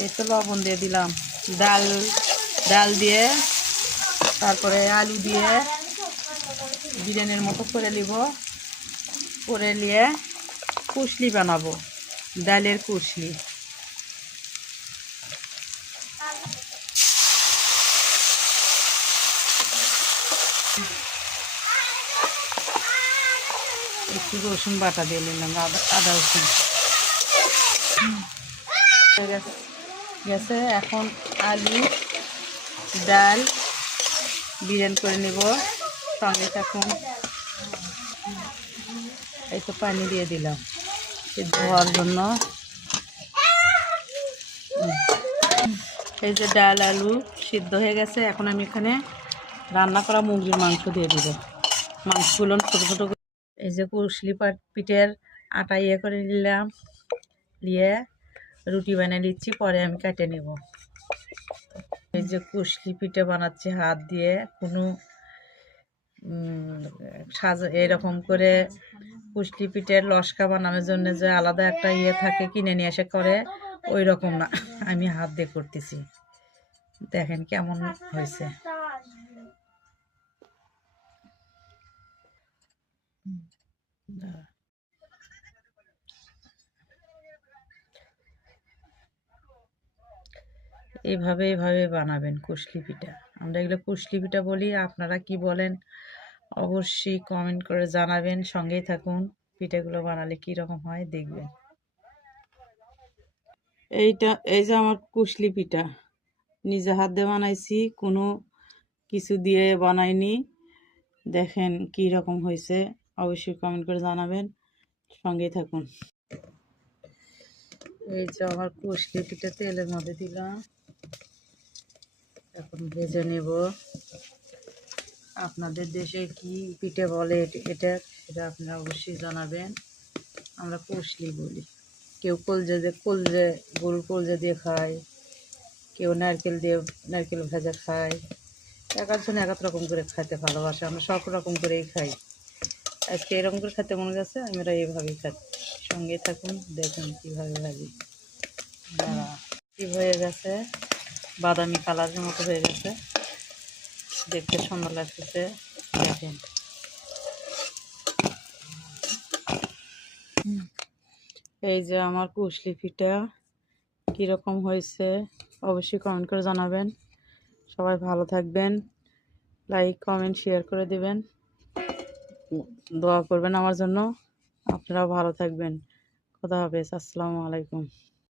এই তো লবণ দিয়ে দিলাম, ডাল ডাল দিয়ে, তারপরে আলু দিয়ে বিরিয়ানির মতো করে নিব। করে নিয়ে কুশলি বানাবো, ডালের কুশলি। একটু রসুন বাটা দিয়ে নিলাম, আদা রসুন গেছে। এখন আলু ডাল বিরিয়ানি করে নেব, সঙ্গে থাকুন। এই তো পানি দিয়ে দিলাম সিদ্ধ হওয়ার জন্য। এই যে ডাল আলু সিদ্ধ হয়ে গেছে। এখন আমি এখানে রান্না করা মুরগির মাংস দিয়ে দিব। মাংসগুলো ছোটো ছোটো করে, এই যে কুশলি পিঠের আটা ইয়ে করে নিলাম, নিয়ে রুটি বানিয়ে নিচ্ছি, পরে আমি কেটে নেব। এই যে কুশলি পিঠে বানাচ্ছি হাত দিয়ে, কোনো এরকম করে কুশলি পিঠের লস্কা বানানোর জন্য যে আলাদা একটা ইয়ে থাকে কিনে নিয়ে এসে করে, ওই রকম না, আমি হাত দিয়ে করতেছি। দেখেন কেমন হয়েছে। এইভাবে এইভাবে বানাবেন কুশলি পিঠা। আমরা এগুলো কুশলি পিঠা বলি, আপনারা কি বলেন অবশ্যই কমেন্ট করে জানাবেন। সঙ্গেই থাকুন, পিঠাগুলো বানালে কি রকম হয় দেখবেন। এই যে আমার কুশলি পিঠা নিজে হাত দিয়ে বানাইছি, কোনো কিছু দিয়ে বানাইনি। দেখেন কি রকম হয়েছে, অবশ্যই কমেন্ট করে জানাবেন। সঙ্গেই থাকুন। এই যে আমার কুশলি পিঠা তেলের মধ্যে দিলাম, এখন ভেজে নেব। আপনাদের দেশে কি পিঠে বলে এটা, সেটা আপনারা অবশ্যই জানাবেন। আমরা কুশলি বলি। কেউ কলজে গরুর কলজে দিয়ে খায়, কেউ নারকেল দিয়ে নারকেল ভাজা খায়। এক একজন এক এক রকম করে খাইতে ভালোবাসে, আমরা সব রকম করেই খাই। আজকে এরকম করে খেতে মনে গেছে, আমরা এইভাবেই খাই। সঙ্গে থাকুন, দেখুন কীভাবে ভাজি। কি হয়ে গেছে, বাদামি কালারের মতো হয়ে গেছে, দেখতে সুন্দর লাগতেছে। দেখেন এই যে আমার কুশলি পিঠা কীরকম হয়েছে, অবশ্যই কমেন্ট করে জানাবেন। সবাই ভালো থাকবেন, লাইক কমেন্ট শেয়ার করে দিবেন, দোয়া করবেন আমার জন্য। আপনারাও ভালো থাকবেন। খোদা হাফেজ, আসসালামু আলাইকুম।